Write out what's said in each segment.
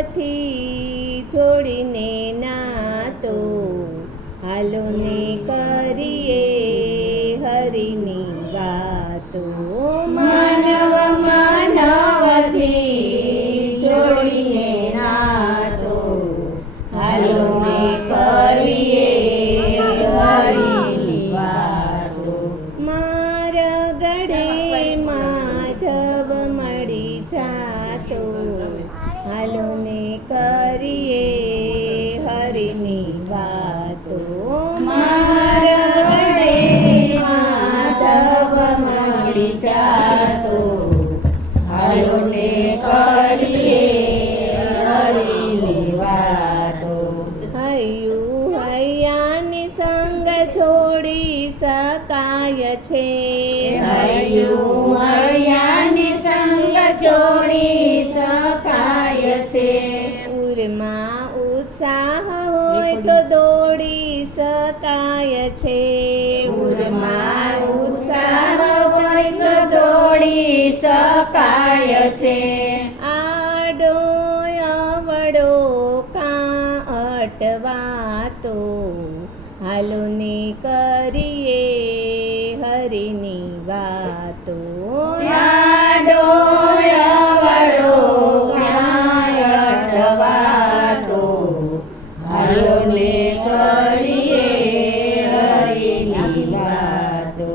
માનવથી જોડીને નાતો, હાલો ને કરીએ હરિની વાતો. માનવ માનવથી જોડીને નાતો, હાલો ને કરીએ હરિની વાતો. મારા ગળે માધવ મળી જાતો, હાલો ને કરીએ હરિની વાતો. મારા ગળે માધવ મળી જાતો, હાલો ને કરીએ હરિની વાતો. હૈયું હૈયાની સંગ છોડી શકાય છે, હૈયું હૈયાની સંગ છોડી શકાય છે. ઉરમાં ઉત્સાહ હોય તો દોડી શકાય છે, ઉરમાં ઉત્સાહ હોય તો દોડી શકાય છે. આડો અવડો કાં અટવાતો, હાલો ને કરીએ હરિની વાતો. આડો અવળો કાંઈ અટવાતો, હાલો ને કરીએ હરિની વાતો.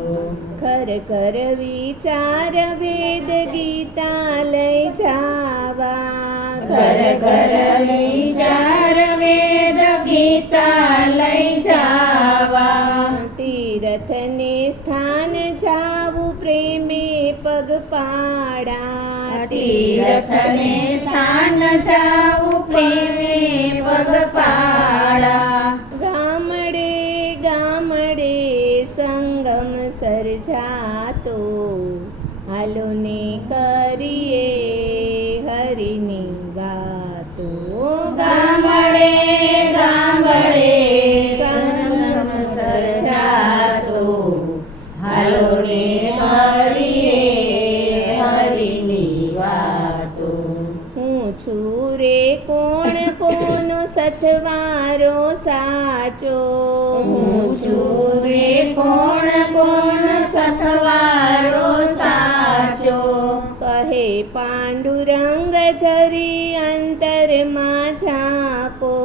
ખર ખર વિચાર વેદ ગીતા લઈ જાવા, ઘર ઘર વિચાર વેદ ગીતા લઈ જાવા. તીર્થને સ્થાન જાવું પ્રેમે પગપાળા, તીર્થને સ્થાન જાવું પ્રેમે પગપાળા. ગામડે ગામડે સંગમ સર્જાતો, હાલો ને કરીએ હરિની વાતો. ગામડે ગામડે સંગમ સર્જાતો, હાલો ને કરીએ હરિની વાતો. હું છું રે કોણ કોનો સથવારો સાચો, હું છું રે કોણ કોણ સથવારો સાચો. કહે પાંડુરંગ જરી અંતરમાં ઝાંકો,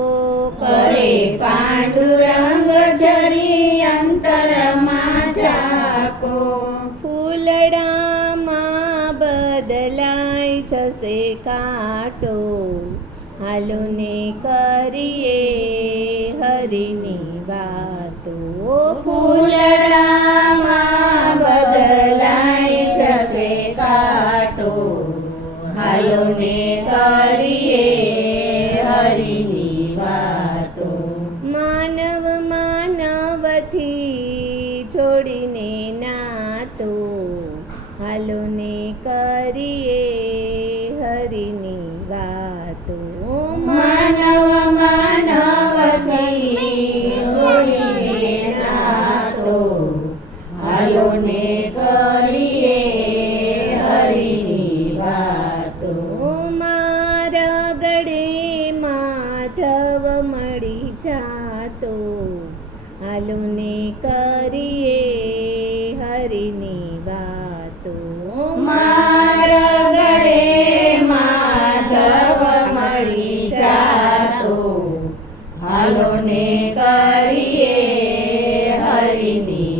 કરે પાંડુરંગ જરી અંતરમાં ઝાંકો. ફૂલડામાં બદલાય જશે કાંટો, હાલો ને કરીએ હરિની વાતો. ફૂલડામાં બદલાઈ જશે કાંટો, હાલો ને કરીએ હરિની વાતો. માનવ માનવથી જોડીને નાતો, હાલો ને કરીએ હરિની વાતો. માનવ માનવથી જોડીને નાતો, હાલો ને કરીએ હરિની વાતો. મારા ગળે માધવ મળી જાતો, હાલો ને કરીએ હરિની વાતો. મારા ગળે માધવ મળી જાતો, હાલો ને કરીએ હરિની